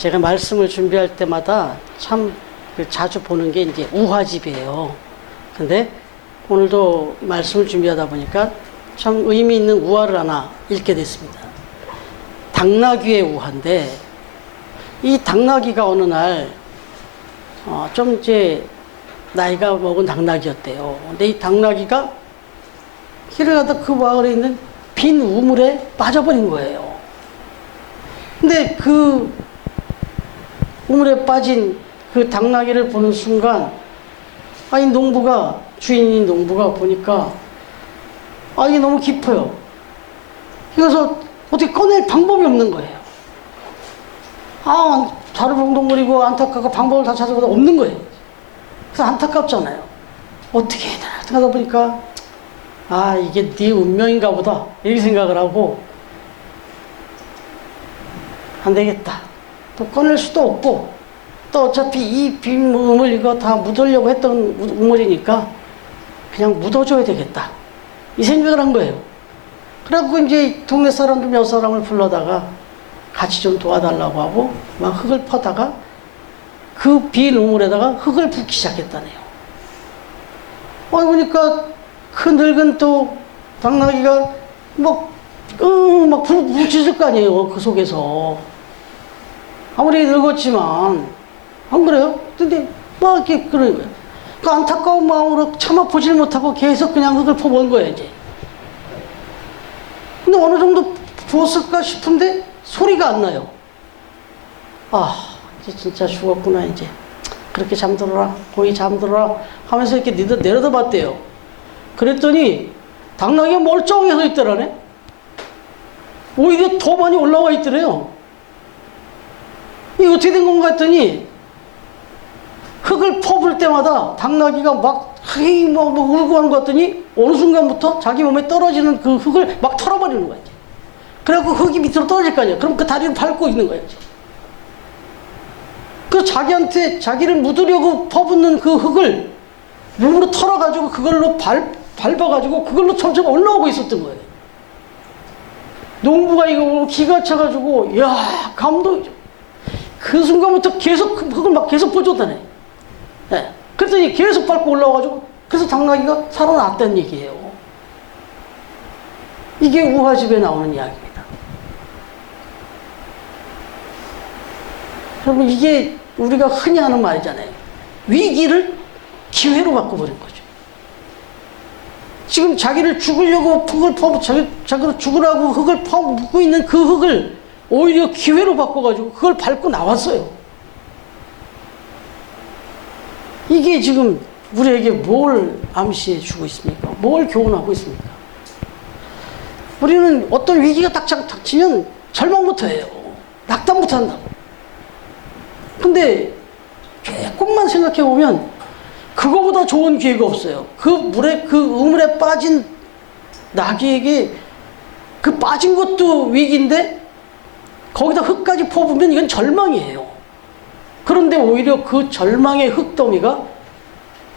제가 말씀을 준비할 때마다 참 자주 보는 게 이제 우화집이에요. 근데 오늘도 말씀을 준비하다 보니까 참 의미 있는 우화를 하나 읽게 됐습니다. 당나귀의 우화인데, 이 당나귀가 어느 날 좀 이제 나이가 먹은 당나귀였대요. 근데 이 당나귀가 길을 가다 그 마을에 있는 빈 우물에 빠져버린 거예요. 근데 그 우물에 빠진 그 당나귀를 보는 순간, 이 농부가, 주인인 농부가 보니까, 이게 너무 깊어요. 그래서 어떻게 꺼낼 방법이 없는 거예요. 자르벙덩거리고 안타깝고 방법을 다 찾아보다 없는 거예요. 그래서 안타깝잖아요. 어떻게 해야 되나 하다 보니까, 이게 네 운명인가 보다, 이렇게 생각을 하고, 안 되겠다. 또 꺼낼 수도 없고, 또 어차피 이 빈 우물 이거 다 묻으려고 했던 우물이니까 그냥 묻어줘야 되겠다, 이 생각을 한 거예요. 그래갖고 이제 동네 사람들 몇 사람을 불러다가 같이 좀 도와달라고 하고 막 흙을 퍼다가 그 빈 우물에다가 흙을 붓기 시작했다네요. 그러니까 그 늙은 또 당나귀가 막 부딪힐 거 아니에요, 그 속에서. 아무리 늙었지만, 안 그래요? 근데 막 이렇게 그러는 거예요. 그 안타까운 마음으로 참아 보질 못하고 계속 그냥 흙을 퍼본 거예요, 이제. 근데 어느 정도 부었을까 싶은데 소리가 안 나요. 이제 진짜 죽었구나, 이제. 그렇게 잠들어라, 거기 잠들어라 하면서 이렇게 내려다 봤대요. 그랬더니 당나귀가 멀쩡히 서 있더라네. 오히려 더 많이 올라와 있더래요. 이게 어떻게 된 건가 했더니, 흙을 퍼볼 때마다 당나귀가 막 울고 하는 것 같더니 어느 순간부터 자기 몸에 떨어지는 그 흙을 막 털어버리는 거야. 그래갖고 흙이 밑으로 떨어질 거 아니야. 그럼 그 다리를 밟고 있는 거야. 그래서 자기를 묻으려고 퍼붓는 그 흙을 몸으로 털어가지고 그걸로 밟아가지고 그걸로 점점 올라오고 있었던 거예요. 농부가 이거 기가 차가지고, 감동이죠. 그 순간부터 계속 흙을 막 계속 퍼줬다네. 그랬더니 계속 밟고 올라와가지고, 그래서 당나귀가 살아났다는 얘기예요. 이게 우화집에 나오는 이야기입니다. 여러분, 이게 우리가 흔히 하는 말이잖아요. 위기를 기회로 바꿔버린 거죠. 지금 자기를 죽으려고 자기를 죽으라고 흙을 퍼붓고 있는 그 흙을 오히려 기회로 바꿔가지고 그걸 밟고 나왔어요. 이게 지금 우리에게 뭘 암시해 주고 있습니까? 뭘 교훈하고 있습니까? 우리는 어떤 위기가 딱 닥치면 절망부터 해요. 낙담부터 한다고. 근데 조금만 생각해 보면 그거보다 좋은 기회가 없어요. 그 우물에 빠진 나귀에게 그 빠진 것도 위기인데 거기다 흙까지 퍼부으면 이건 절망이에요. 그런데 오히려 그 절망의 흙더미가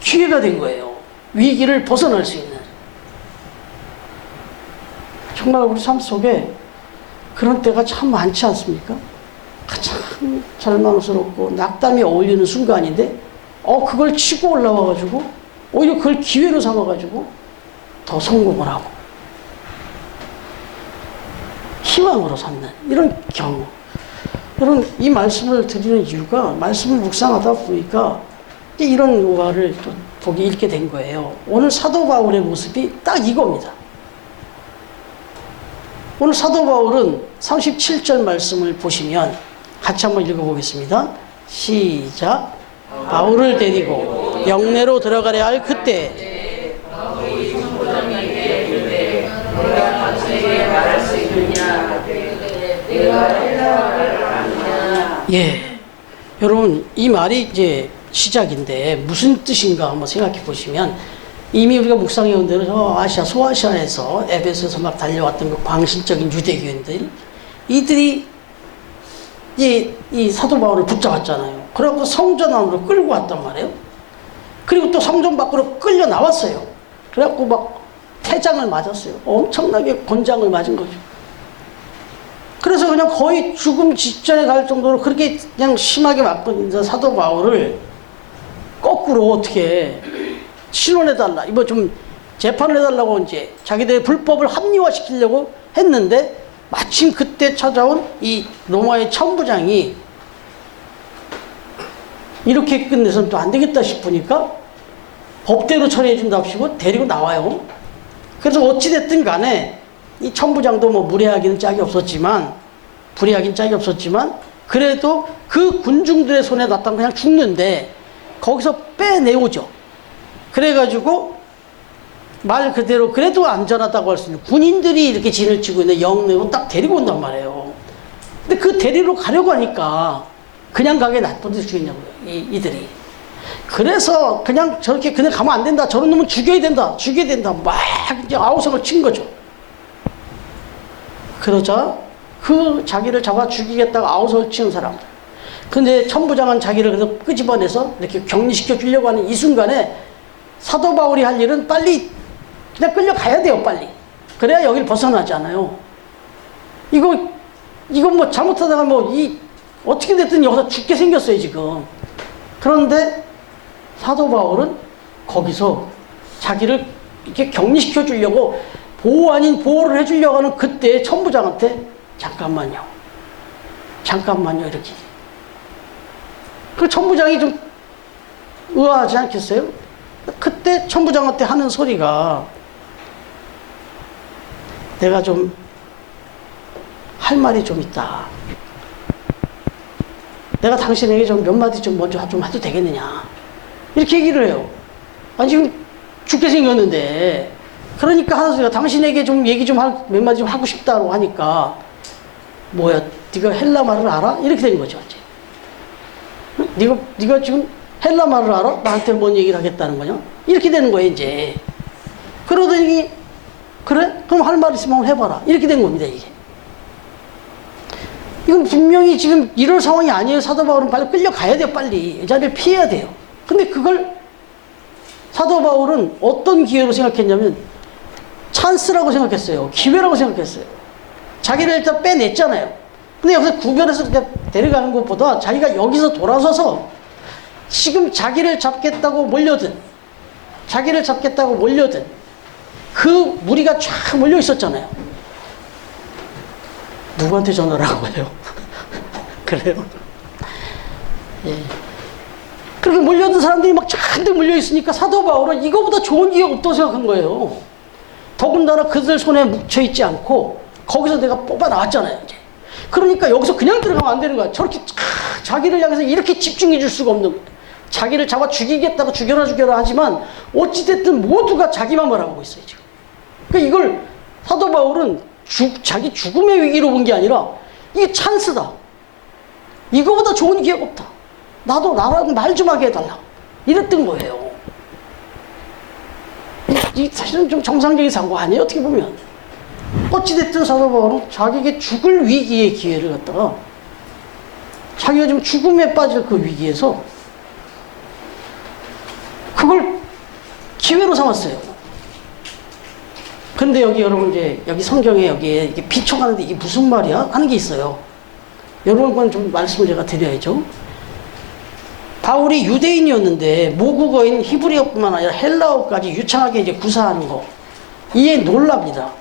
기회가 된 거예요. 위기를 벗어날 수 있는. 정말 우리 삶 속에 그런 때가 참 많지 않습니까? 가장 절망스럽고 낙담이 어울리는 순간인데 그걸 치고 올라와가지고 오히려 그걸 기회로 삼아가지고 더 성공을 하고 희망으로 삼는 이런 경우. 여러분, 이 말씀을 드리는 이유가 말씀을 묵상하다 보니까 이런 우화를 또 읽게 된 거예요. 오늘 사도 바울의 모습이 딱 이겁니다. 오늘 사도 바울은 37절 말씀을 보시면 같이 한번 읽어보겠습니다. 시작. 바울을 데리고 영내로 들어가려 할 그때 여러분, 이 말이 이제 시작인데 무슨 뜻인가 한번 생각해 보시면, 이미 우리가 묵상해온 대로 소아시아에서 에베소에서 막 달려왔던 그 광신적인 유대교인들, 이들이 이 사도 바울을 붙잡았잖아요. 그래갖고 성전 안으로 끌고 왔단 말이에요. 그리고 또 성전 밖으로 끌려 나왔어요. 그래갖고 막 태장을 맞았어요. 엄청나게 권장을 맞은 거죠. 그래서 그냥 거의 죽음 직전에 갈 정도로 그렇게 그냥 심하게 맞고 이제 사도 바울을 거꾸로 어떻게 신원해달라, 이거 좀 재판을 해달라고 이제 자기들의 불법을 합리화시키려고 했는데, 마침 그때 찾아온 이 로마의 천부장이 이렇게 끝내서는 또 안 되겠다 싶으니까 법대로 처리해준답시고 데리고 나와요. 그래서 어찌됐든 간에 이 천부장도 뭐 무례하기는 짝이 없었지만, 불의하긴 짝이 없었지만, 그래도 그 군중들의 손에 났다면 그냥 죽는데 거기서 빼내오죠. 그래가지고 말 그대로 그래도 안전하다고 할 수 있는 군인들이 이렇게 진을 치고 있는 영내로 딱 데리고 온단 말이에요. 근데 그 데리러 가려고 하니까 그냥 가게 놔둬도 죽겠냐고요, 이들이. 그래서 그냥 저렇게 그냥 가면 안 된다, 저런 놈은 죽여야 된다, 죽여야 된다, 막 이제 아우성을 친 거죠. 그러자 그 자기를 잡아 죽이겠다고 아우성을 치는 사람들. 근데 천부장은 자기를 그래서 끄집어내서 이렇게 격리시켜 주려고 하는 이 순간에 사도 바울이 할 일은 빨리 그냥 끌려가야 돼요, 빨리. 그래야 여기를 벗어나잖아요. 이거 뭐 잘못하다가 어떻게 됐든 여기서 죽게 생겼어요, 지금. 그런데 사도 바울은 거기서 자기를 이렇게 격리시켜 주려고 보호 아닌 보호를 해주려고 하는 그때 천부장한테 잠깐만요, 이렇게. 그 천부장이 좀 의아하지 않겠어요? 그때 천부장한테 하는 소리가, 내가 좀 할 말이 좀 있다. 내가 당신에게 좀 몇 마디 좀 먼저 좀 해도 되겠느냐, 이렇게 얘기를 해요. 아니 지금 죽게 생겼는데. 그러니까 하는 소리가, 당신에게 좀 얘기 좀 몇 마디 좀 하고 싶다고 하니까, 뭐야, 네가 헬라 말을 알아? 이렇게 된 거죠, 이제. 응? 네가 지금 헬라 말을 알아? 나한테 뭔 얘기를 하겠다는 거냐? 이렇게 되는 거예요, 이제. 그러더니, 그래? 그럼 할 말 있으면 한번 해봐라, 이렇게 된 겁니다, 이게. 이건 분명히 지금 이럴 상황이 아니에요. 사도 바울은 빨리 끌려가야 돼요, 빨리. 이 자리를 피해야 돼요. 근데 그걸 사도 바울은 어떤 기회로 생각했냐면, 찬스라고 생각했어요. 기회라고 생각했어요. 자기를 일단 빼냈잖아요. 근데 여기서 구별해서 그냥 데려가는 것보다 자기가 여기서 돌아서서 지금 자기를 잡겠다고 몰려든 그 무리가 쫙 몰려 있었잖아요. 누구한테 전화를 한 거예요? 그래요? 예. 그렇게 몰려든 사람들이 막 잔뜩 몰려 있으니까 사도 바울은 이거보다 좋은 기회가 없다고 생각한 거예요. 더군다나 그들 손에 묻혀있지 않고 거기서 내가 뽑아 나왔잖아요, 이제. 그러니까 여기서 그냥 들어가면 안 되는 거야. 저렇게 자기를 향해서 이렇게 집중해 줄 수가 없는 거야. 자기를 잡아 죽이겠다고 죽여라 하지만 어찌됐든 모두가 자기만 바라보고 있어요, 지금. 그러니까 이걸 사도 바울은 자기 죽음의 위기로 본 게 아니라 이게 찬스다. 이거보다 좋은 기회가 없다. 나도 나랑 말 좀 하게 해달라. 이랬던 거예요. 이 사실은 좀 정상적인 사고 아니에요, 어떻게 보면. 어찌됐든 사도 바울은 자기에게 죽을 위기의 기회를 갖다가, 자기가 지금 죽음에 빠질 그 위기에서 그걸 기회로 삼았어요. 근데 여기 여러분, 이제 여기 성경에 여기에 이게 비춰가는데 이게 무슨 말이야? 하는 게 있어요. 여러분 좀 말씀을 제가 드려야죠. 바울이 유대인이었는데 모국어인 히브리어뿐만 아니라 헬라어까지 유창하게 이제 구사하는 거, 이에 놀랍니다.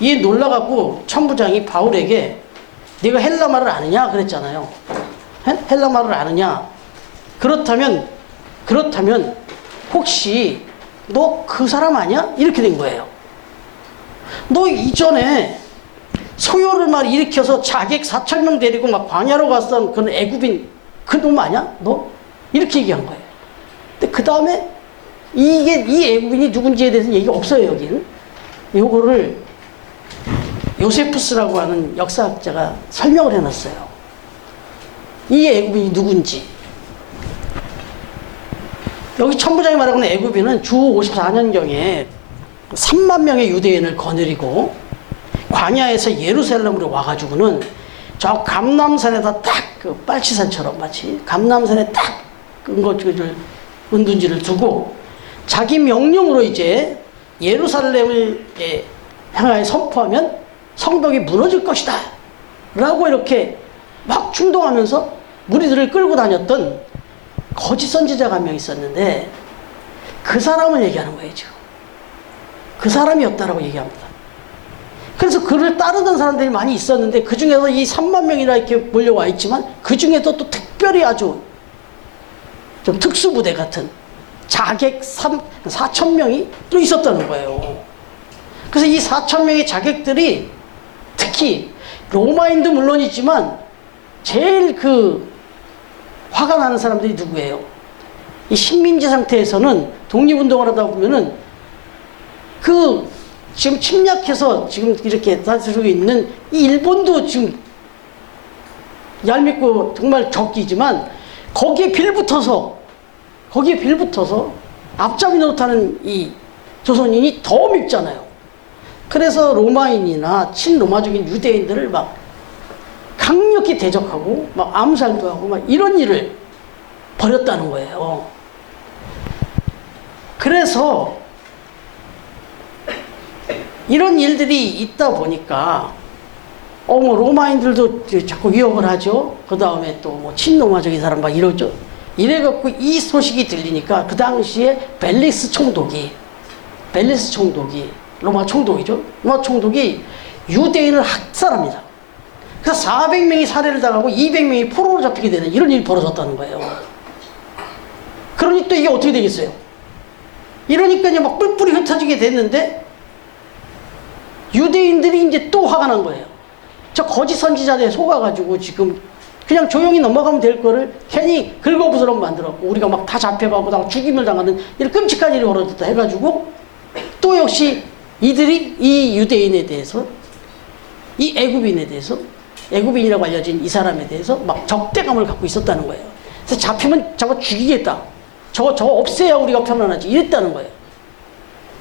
이에 놀라갖고 천부장이 바울에게 네가 헬라 말을 아느냐 그랬잖아요. 헬라 말을 아느냐? 그렇다면 혹시 너 그 사람 아니야? 이렇게 된 거예요. 너 이전에 소요를 막 일으켜서 자객 4,000명 데리고 막 광야로 갔던 그런 애굽인 그 놈 아니야? 너? 이렇게 얘기한 거예요. 근데 그 다음에 이 애굽인이 누군지에 대해서는 얘기가 없어요, 여기는. 요거를 요세푸스라고 하는 역사학자가 설명을 해놨어요. 이 애굽인이 누군지. 여기 천부장이 말하는 애굽인은 주 54년경에 3만 명의 유대인을 거느리고 광야에서 예루살렘으로 와가지고는 저 감람산에다 딱 그 빨치산처럼 마치 감람산에 딱 은둔지를 두고 자기 명령으로 이제 예루살렘을 향하여 선포하면 성벽이 무너질 것이다. 라고 이렇게 막 충동하면서 무리들을 끌고 다녔던 거짓 선지자가 한 명 있었는데 그 사람을 얘기하는 거예요, 지금. 그 사람이었다라고 얘기합니다. 그래서 그를 따르던 사람들이 많이 있었는데 그 중에서 이 3만 명이나 이렇게 몰려와 있지만 그 중에도 또 특별히 아주 좀 특수부대 같은 자객 4천 명이 또 있었다는 거예요. 그래서 이 4천 명의 자객들이 특히 로마인도 물론이지만 제일 그 화가 나는 사람들이 누구예요? 이 식민지 상태에서는 독립운동을 하다 보면은 그 지금 침략해서 지금 이렇게 다스리고 있는 이 일본도 지금 얄밉고 정말 적기지만 거기에 빌붙어서 앞잡이 노릇하는 이 조선인이 더 밉잖아요. 그래서 로마인이나 친로마적인 유대인들을 막 강력히 대적하고 막 암살도 하고 막 이런 일을 벌였다는 거예요. 그래서 이런 일들이 있다 보니까 뭐 로마인들도 자꾸 위협을 하죠. 그 다음에 또 뭐 친로마적인 사람 막 이러죠. 이래갖고 이 소식이 들리니까 그 당시에 벨리스 총독이 로마 총독이죠. 로마 총독이 유대인을 학살합니다. 그래서 400명이 살해를 당하고 200명이 포로로 잡히게 되는 이런 일이 벌어졌다는 거예요. 그러니 또 이게 어떻게 되겠어요? 이러니까 이제 막 뿔뿔이 흩어지게 됐는데 유대인들이 이제 또 화가 난 거예요. 저 거짓 선지자들에 속아가지고 지금 그냥 조용히 넘어가면 될 거를 괜히 긁어부스럼 만들었고 우리가 막 다 잡혀가고 다 죽임을 당하는 이런 끔찍한 일이 벌어졌다 해가지고 또 역시 이들이 이 유대인에 대해서 이 애굽인에 대해서 애굽인이라고 알려진 이 사람에 대해서 막 적대감을 갖고 있었다는 거예요. 그래서 잡히면 저거 죽이겠다. 저거 없애야 우리가 편안하지. 이랬다는 거예요.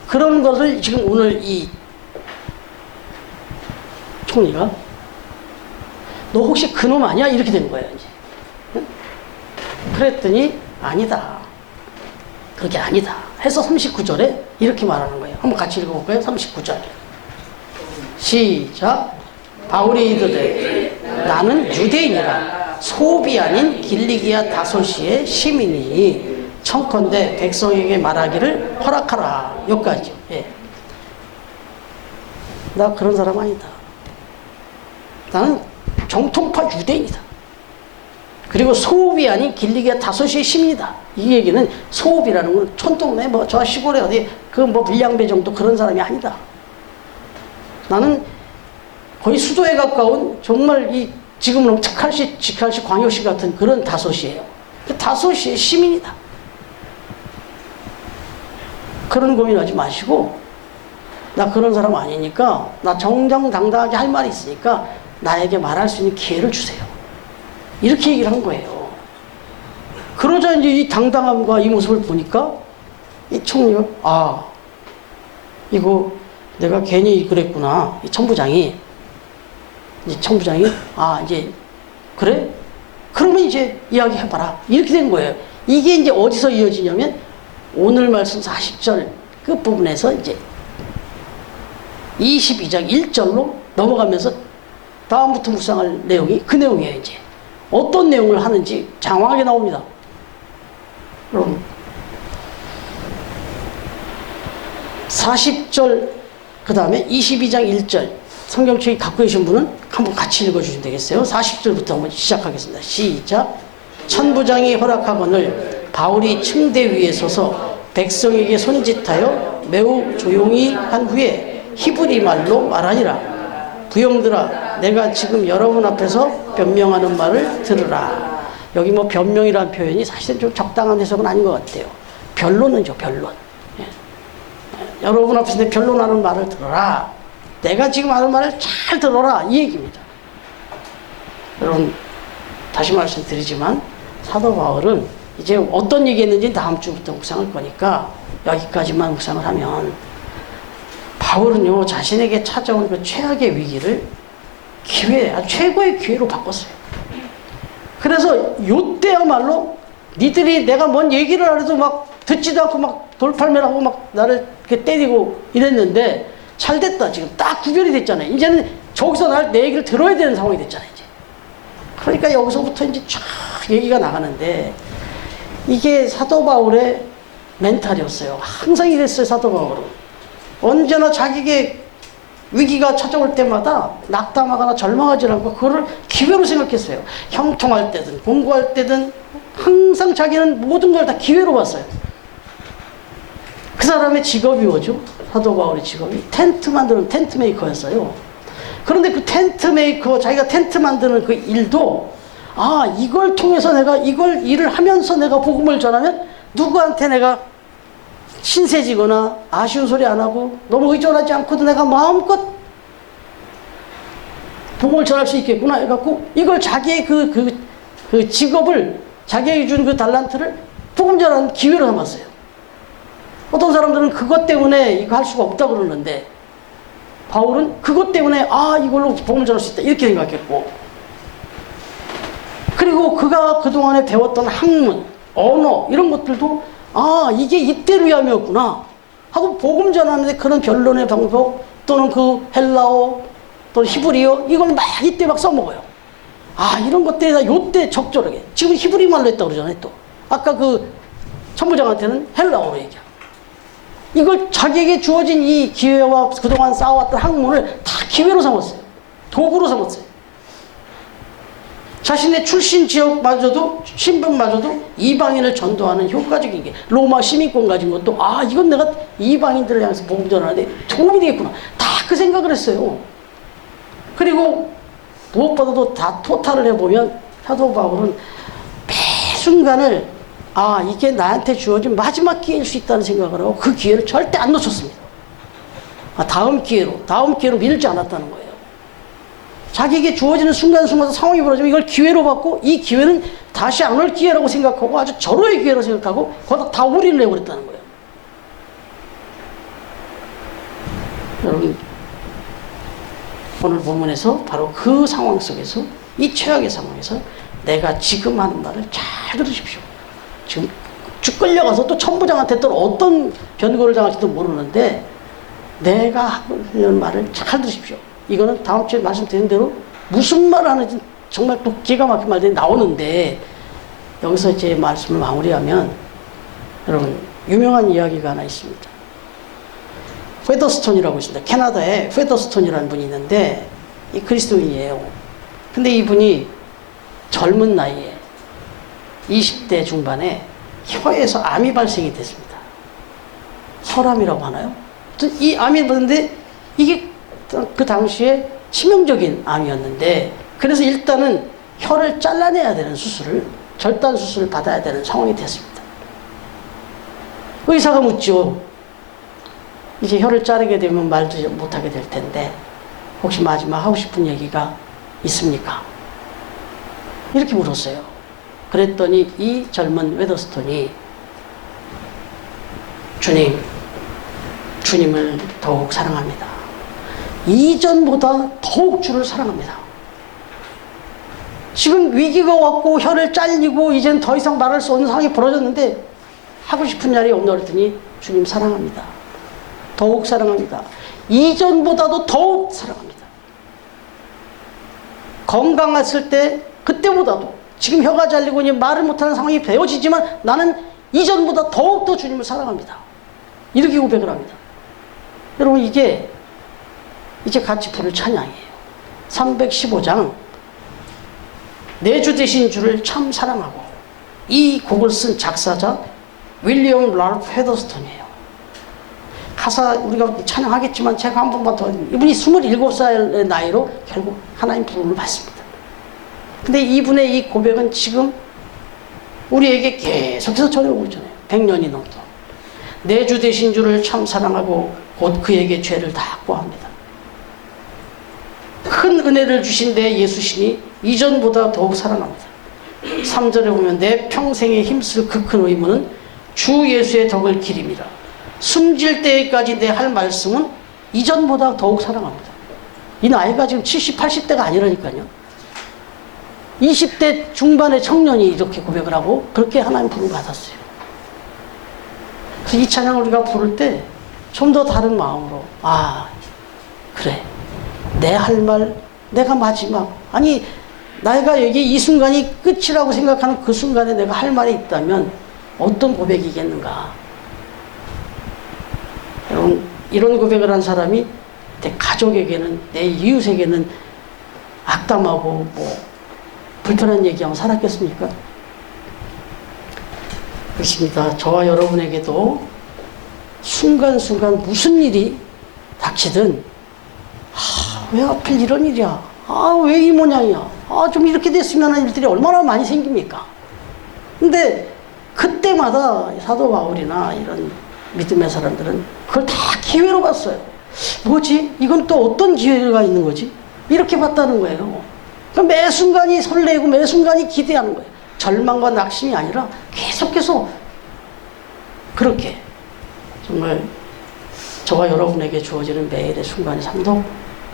그런 것을 지금 오늘 이 총리가 너 혹시 그놈 아니야? 이렇게 된 거예요. 이제. 그랬더니 아니다. 그게 아니다. 해서 39절에 이렇게 말하는 거예요. 한번 같이 읽어볼까요? 39절. 시작. 바울이 이르되 나는 유대인이라 소비 아닌 길리기아 다소시의 시민이니 청컨대 백성에게 말하기를 허락하라. 여기까지요. 예. 나 그런 사람 아니다. 나는 정통파 유대인이다. 그리고 소읍이 아닌 길리기아 다소시의 시민이다. 이 얘기는 소읍이라는 건 촌동네 뭐 저 시골에 어디 그 뭐 밀양배 정도 그런 사람이 아니다. 나는 거의 수도에 가까운 정말 이 지금은 특할시, 직할시, 광역시 같은 그런 다소시예요. 그 다소시의 시민이다. 그런 고민하지 마시고 나 그런 사람 아니니까 나 정정당당하게 할 말이 있으니까 나에게 말할 수 있는 기회를 주세요. 이렇게 얘기를 한 거예요. 그러자 이제 이 당당함과 이 모습을 보니까 이 총리가 이거 내가 괜히 그랬구나. 이 천부장이 이제 그래? 그러면 이제 이야기해봐라. 이렇게 된 거예요. 이게 이제 어디서 이어지냐면 오늘 말씀 40절 끝부분에서 이제 22장 1절로 넘어가면서 다음부터 묵상할 내용이 그 내용이에요. 이제 어떤 내용을 하는지 장황하게 나옵니다. 그럼 40절 그 다음에 22장 1절 성경책이 갖고 계신 분은 한번 같이 읽어주시면 되겠어요. 40절부터 한번 시작하겠습니다. 시작. 천부장이 허락하거늘 바울이 층대 위에 서서 백성에게 손짓하여 매우 조용히 한 후에 히브리 말로 말하니라. 부형들아, 내가 지금 여러분 앞에서 변명하는 말을 들으라. 여기 뭐 변명이라는 표현이 사실은 좀 적당한 해석은 아닌 것 같아요. 변론은죠, 변론. 여러분 앞에서 내 변론하는 말을 들어라. 내가 지금 하는 말을 잘 들어라. 이 얘기입니다. 여러분, 다시 말씀드리지만 사도 바울은 이제 어떤 얘기했는지 다음 주부터 묵상할 거니까 여기까지만 묵상을 하면 바울은요, 자신에게 찾아온 그 최악의 위기를 최고의 기회로 바꿨어요. 그래서 요때야말로 니들이 내가 뭔 얘기를 하려도 막 듣지도 않고 막 돌팔매라고 막 나를 이렇게 때리고 이랬는데 잘 됐다. 지금 딱 구별이 됐잖아요. 이제는 저기서 내 얘기를 들어야 되는 상황이 됐잖아요, 이제. 그러니까 여기서부터 이제 쫙 얘기가 나가는데, 이게 사도 바울의 멘탈이었어요. 항상 이랬어요, 사도 바울은. 언제나 자기에게 위기가 찾아올 때마다 낙담하거나 절망하지 않고 그거를 기회로 생각했어요. 형통할 때든 공부할 때든 항상 자기는 모든 걸 다 기회로 봤어요. 그 사람의 직업이 뭐죠? 사도 바울의 직업이 텐트 만드는 텐트 메이커였어요. 그런데 그 텐트 메이커, 자기가 텐트 만드는 그 일도, 아, 이걸 통해서 내가 이걸 일을 하면서 내가 복음을 전하면 누구한테 내가 신세지거나 아쉬운 소리 안 하고 너무 의존하지 않고도 내가 마음껏 복음을 전할 수 있겠구나 해갖고 이걸 자기의 그 직업을, 자기에게 준 그 달란트를 복음 전하는 기회로 삼았어요. 어떤 사람들은 그것 때문에 이거 할 수가 없다고 그러는데, 바울은 그것 때문에 이걸로 복음을 전할 수 있다 이렇게 생각했고, 그리고 그가 그동안에 배웠던 학문, 언어 이런 것들도 이게 이때루야미였구나 하고 복음 전하는데 그런 변론의 방법 또는 그 헬라어 또는 히브리어 이걸 막 이때 막 써먹어요. 이런 것들이 요때 적절하게, 지금 히브리 말로 했다고 그러잖아요. 또 아까 그 천부장한테는 헬라어로 얘기하고, 이걸 자기에게 주어진 이 기회와 그동안 쌓아왔던 학문을 다 기회로 삼았어요. 도구로 삼았어요. 자신의 출신 지역마저도, 신분마저도 이방인을 전도하는 효과적인 게, 로마 시민권 가진 것도 이건 내가 이방인들을 향해서 복음 전하는데 도움이 되겠구나, 다 그 생각을 했어요. 그리고 무엇보다도 다 토탈을 해보면 사도 바울은 매 순간을 이게 나한테 주어진 마지막 기회일 수 있다는 생각을 하고 그 기회를 절대 안 놓쳤습니다. 다음 기회로 밀지 않았다는 거예요. 자기에게 주어지는 순간순간 상황이 벌어지면 이걸 기회로 받고, 이 기회는 다시 안 올 기회라고 생각하고 아주 절호의 기회라고 생각하고 거기다 다 올인을 해버렸다는 거예요. 여러분, 오늘 본문에서 바로 그 상황 속에서, 이 최악의 상황에서 내가 지금 하는 말을 잘 들으십시오. 지금 쭉 끌려가서 또 천부장한테 또 어떤 변고를 당할지도 모르는데, 내가 하는 말을 잘 들으십시오. 이거는 다음 주에 말씀드린 대로 무슨 말을 하는지 정말 또 기가 막힌 말들이 나오는데, 여기서 제 말씀을 마무리하면, 여러분, 유명한 이야기가 하나 있습니다. 페더스톤이라고 있습니다. 캐나다에 페더스톤이라는 분이 있는데, 이 그리스도인이에요. 근데 이분이 젊은 나이에 20대 중반에 혀에서 암이 발생이 됐습니다. 설암이라고 하나요? 이 암이 봤는데 이게 그 당시에 치명적인 암이었는데, 그래서 일단은 혀를 잘라내야 되는 수술을, 절단 수술을 받아야 되는 상황이 됐습니다. 의사가 묻죠. 이제 혀를 자르게 되면 말도 못하게 될 텐데 혹시 마지막 하고 싶은 얘기가 있습니까? 이렇게 물었어요. 그랬더니 이 젊은 웨더스톤이, 주님을 더욱 사랑합니다. 이전보다 더욱 주를 사랑합니다. 지금 위기가 왔고 혀를 잘리고 이젠 더 이상 말할 수 없는 상황이 벌어졌는데 하고 싶은 말이 없나 그랬더니, 주님 사랑합니다. 더욱 사랑합니다. 이전보다도 더욱 사랑합니다. 건강했을 때 그때보다도, 지금 혀가 잘리고 이제 말을 못하는 상황이 되어지지만 나는 이전보다 더욱더 주님을 사랑합니다. 이렇게 고백을 합니다. 여러분, 이게 이제 같이 부를 찬양이에요. 315장 내 주 되신 주를 참 사랑하고, 이 곡을 쓴 작사자 윌리엄 랄프 헤더스톤이에요. 가사 우리가 찬양하겠지만 제가 한 번만 더, 이분이 27살의 나이로 결국 하나님 부름을 받습니다. 근데 이분의 이 고백은 지금 우리에게 계속해서 전해오고 있잖아요. 100년이 넘도록. 내 주 되신 주를 참 사랑하고 곧 그에게 죄를 다 구합니다. 큰 은혜를 주신 내 예수시니 이전보다 더욱 사랑합니다. 3절에 보면 내 평생에 힘쓸 그 큰 의무는 주 예수의 덕을 기림이라. 숨질 때까지 내 할 말씀은 이전보다 더욱 사랑합니다. 이 나이가 지금 70, 80대가 아니라니까요. 20대 중반의 청년이 이렇게 고백을 하고 그렇게 하나님 부름을 받았어요. 그래서 이 찬양을 우리가 부를 때 좀 더 다른 마음으로, 그래, 내 할 말, 내가 마지막, 아니 내가 여기 이 순간이 끝이라고 생각하는 그 순간에 내가 할 말이 있다면 어떤 고백이겠는가. 여러분, 이런 고백을 한 사람이 내 가족에게는, 내 이웃에게는 악담하고 뭐 불편한 얘기하고 살았겠습니까? 그렇습니다. 저와 여러분에게도 순간순간 무슨 일이 닥치든 왜 하필 이런 일이야? 왜 이 모양이야? 좀 이렇게 됐으면 하는 일들이 얼마나 많이 생깁니까? 근데 그때마다 사도 바울이나 이런 믿음의 사람들은 그걸 다 기회로 봤어요. 뭐지? 이건 또 어떤 기회가 있는 거지? 이렇게 봤다는 거예요. 그러니까 매 순간이 설레고 매 순간이 기대하는 거예요. 절망과 낙심이 아니라 계속해서 그렇게 정말 저와 여러분에게 주어지는 매일의 순간의 삶도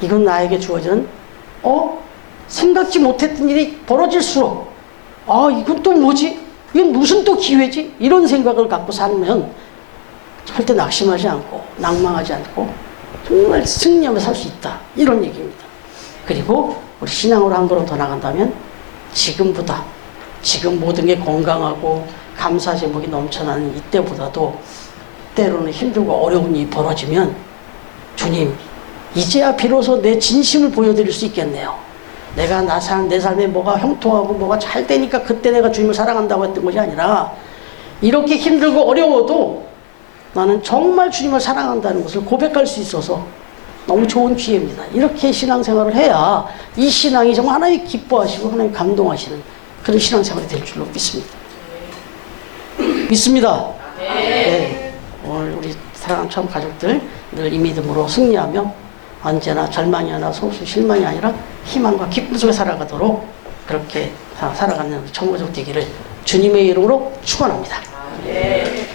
이건 나에게 주어지는 생각지 못했던 일이 벌어질수록 이건 또 뭐지? 이건 무슨 또 기회지? 이런 생각을 갖고 살면 절대 낙심하지 않고 낭망하지 않고 정말 승리하며 살 수 있다. 이런 얘기입니다. 그리고 우리 신앙으로 한 걸음 더 나간다면 지금보다 지금 모든 게 건강하고 감사 제목이 넘쳐나는 이때보다도 때로는 힘들고 어려운 일이 벌어지면 주님 이제야 비로소 내 진심을 보여드릴 수 있겠네요. 내가 내 삶에 뭐가 형통하고 뭐가 잘 되니까 그때 내가 주님을 사랑한다고 했던 것이 아니라 이렇게 힘들고 어려워도 나는 정말 주님을 사랑한다는 것을 고백할 수 있어서 너무 좋은 기회입니다. 이렇게 신앙생활을 해야 이 신앙이 정말 하나님 기뻐하시고 하나님 감동하시는 그런 신앙생활이 될 줄로 믿습니다. 믿습니다. 네. 오늘 우리 사랑하는 참 가족들 늘 이 믿음으로 승리하며 언제나 절망이 아니라 소수 실망이 아니라 희망과 기쁨 속에 살아가도록 그렇게 살아가는 천국족 되기를 주님의 이름으로 축원합니다.